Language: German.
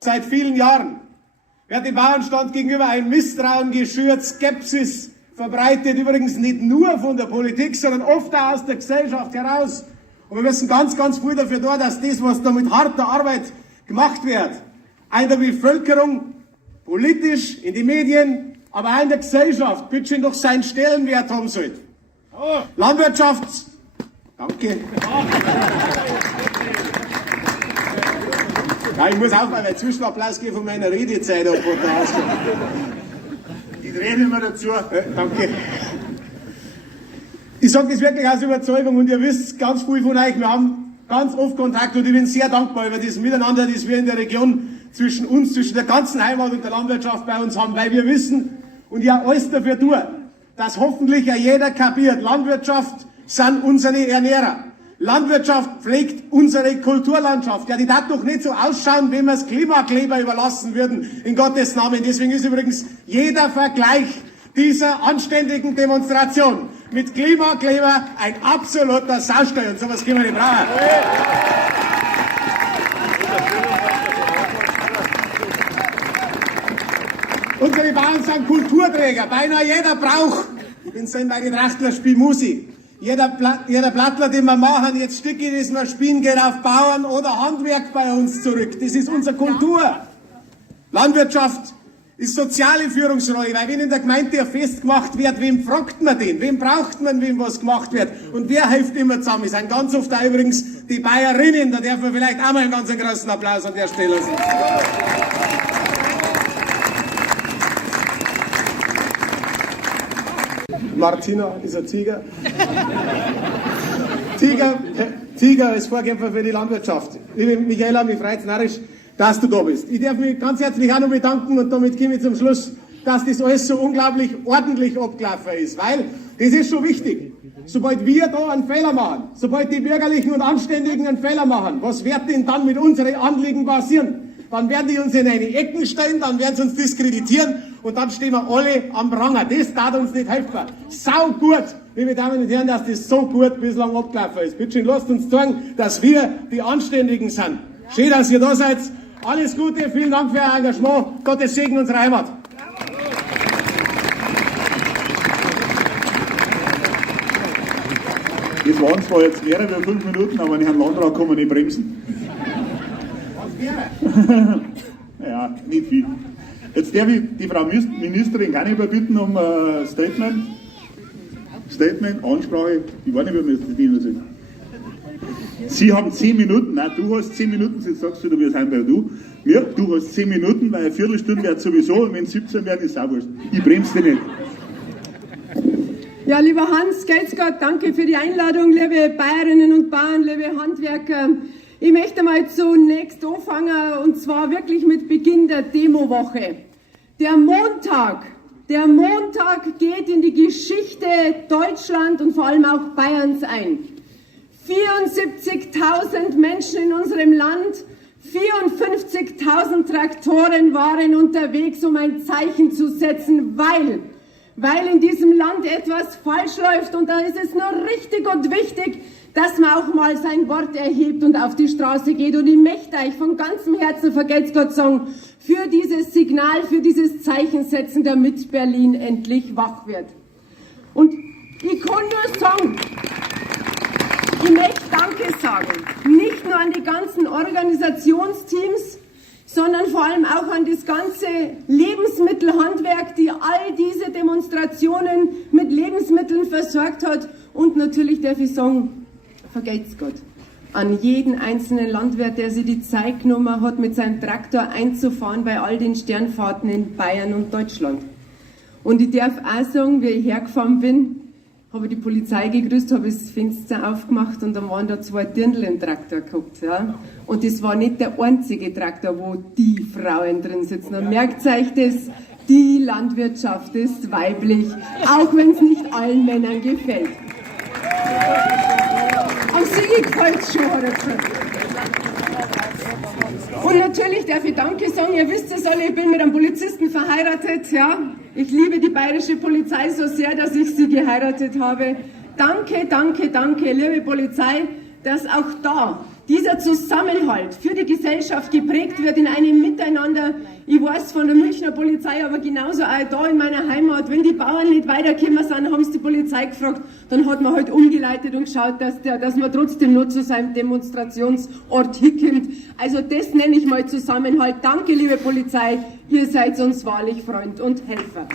Seit vielen Jahren wird im Bauernstand gegenüber ein Misstrauen geschürt, Skepsis verbreitet, übrigens nicht nur von der Politik, sondern oft auch aus der Gesellschaft heraus. Und wir müssen ganz, ganz viel dafür tun, dass das, was da mit harter Arbeit gemacht wird, in der Bevölkerung, politisch, in den Medien, aber auch in der Gesellschaft, bitte doch seinen Stellenwert haben sollte. Landwirtschaft, danke. Ja, ich muss aufpassen, weil Zwischenapplaus geht von meiner Redezeit ab. Ich drehe nicht mehr dazu. Danke. Ich sage das wirklich aus Überzeugung und ihr wisst ganz viel von euch, wir haben ganz oft Kontakt und ich bin sehr dankbar über das Miteinander, das wir in der Region zwischen uns, zwischen der ganzen Heimat und der Landwirtschaft bei uns haben, weil wir wissen und ja alles dafür tun, dass hoffentlich ja jeder kapiert, Landwirtschaft sind unsere Ernährer. Landwirtschaft pflegt unsere Kulturlandschaft. Ja, die darf doch nicht so ausschauen, wenn wir es Klimakleber überlassen würden, in Gottes Namen. Deswegen ist übrigens jeder Vergleich dieser anständigen Demonstration mit Klimakleber ein absoluter Saustall. Und sowas können wir nicht brauchen. Unsere Bauern sind Kulturträger. Beinahe jeder braucht. Ich bin so bei den Trachtler, spiel Musik. Jeder Blattler, den wir machen, jetzt Stücke, das wir spielen, geht auf Bauern oder Handwerk bei uns zurück. Das ist unsere Kultur. Landwirtschaft ist soziale Führungsrolle, weil wenn in der Gemeinde ein Fest gemacht wird, wem fragt man den? Wem braucht man, wem was gemacht wird? Und wer hilft immer zusammen? Es sind ganz oft auch übrigens die Bayerinnen, da darf man vielleicht auch mal einen ganz großen Applaus an der Stelle lassen. Martina ist ein Tiger. Tiger ist Vorkämpfer für die Landwirtschaft. Liebe Michaela, mich freut es narrisch, dass du da bist. Ich darf mich ganz herzlich auch noch bedanken und damit komme ich zum Schluss, dass das alles so unglaublich ordentlich abgelaufen ist, weil das ist schon wichtig. Sobald wir da einen Fehler machen, sobald die Bürgerlichen und Anständigen einen Fehler machen, was wird denn dann mit unseren Anliegen passieren? Dann werden die uns in eine Ecken stellen, dann werden sie uns diskreditieren und dann stehen wir alle am Pranger. Das darf uns nicht helfen. Sau gut, liebe Damen und Herren, dass das so gut bislang abgelaufen ist. Bitte schön, lasst uns sagen, dass wir die Anständigen sind. Schön, dass ihr da seid. Alles Gute, vielen Dank für euer Engagement. Gottes Segen unserer Heimat. Das waren zwar jetzt mehrere 5 Minuten, aber den Herrn Landrat kann man nicht bremsen. Ja, nicht viel. Jetzt darf ich die Frau Ministerin gar nicht überbitten um Statement, Ansprache. Ich weiß nicht, wie wir das dienen sollen. Sie haben 10 Minuten, nein, du hast 10 Minuten, jetzt sagst du, wir sind bei du. Ja, du hast 10 Minuten, weil eine Viertelstunde wird sowieso, und wenn es 17 werden, ist es auch wurscht. Ich bremse dich nicht. Ja, lieber Hans, geht's Gott, danke für die Einladung, liebe Bäuerinnen und Bauern, liebe Handwerker. Ich möchte mal zunächst anfangen, und zwar wirklich mit Beginn der Demowoche. Der Montag geht in die Geschichte Deutschland und vor allem auch Bayerns ein. 74.000 Menschen in unserem Land, 54.000 Traktoren waren unterwegs, um ein Zeichen zu setzen, weil in diesem Land etwas falsch läuft, und da ist es nur richtig und wichtig, dass man auch mal sein Wort erhebt und auf die Straße geht. Und ich möchte euch von ganzem Herzen, vergelt's Gott, sagen, für dieses Signal, für dieses Zeichen setzen, damit Berlin endlich wach wird. Und ich kann nur sagen, ich möchte Danke sagen, nicht nur an die ganzen Organisationsteams, sondern vor allem auch an das ganze Lebensmittelhandwerk, die all diese Demonstrationen mit Lebensmitteln versorgt hat. Und natürlich darf ich sagen, vergelt's Gott, an jeden einzelnen Landwirt, der sich die Zeit genommen hat, mit seinem Traktor einzufahren bei all den Sternfahrten in Bayern und Deutschland. Und ich darf auch sagen, wie ich hergefahren bin, habe die Polizei gegrüßt, habe das Fenster aufgemacht und dann waren da 2 Dirndl im Traktor gehabt. Ja. Und das war nicht der einzige Traktor, wo die Frauen drin sitzen. Und merkt euch das, die Landwirtschaft ist weiblich, auch wenn es nicht allen Männern gefällt. Am Sigi gefällt es schon, hat er gesagt. Und natürlich darf ich Danke sagen, ihr wisst es alle, ich bin mit einem Polizisten verheiratet, ja. Ich liebe die bayerische Polizei so sehr, dass ich sie geheiratet habe. Danke, danke, danke, liebe Polizei, dass auch da dieser Zusammenhalt für die Gesellschaft geprägt wird in einem Miteinander. Ich weiß von der Münchner Polizei, aber genauso auch da in meiner Heimat, wenn die Bauern nicht weitergekommen sind, haben sie die Polizei gefragt, dann hat man halt umgeleitet und geschaut, dass man trotzdem nur zu seinem Demonstrationsort hinkommt. Also das nenne ich mal Zusammenhalt. Danke, liebe Polizei, ihr seid uns wahrlich Freund und Helfer.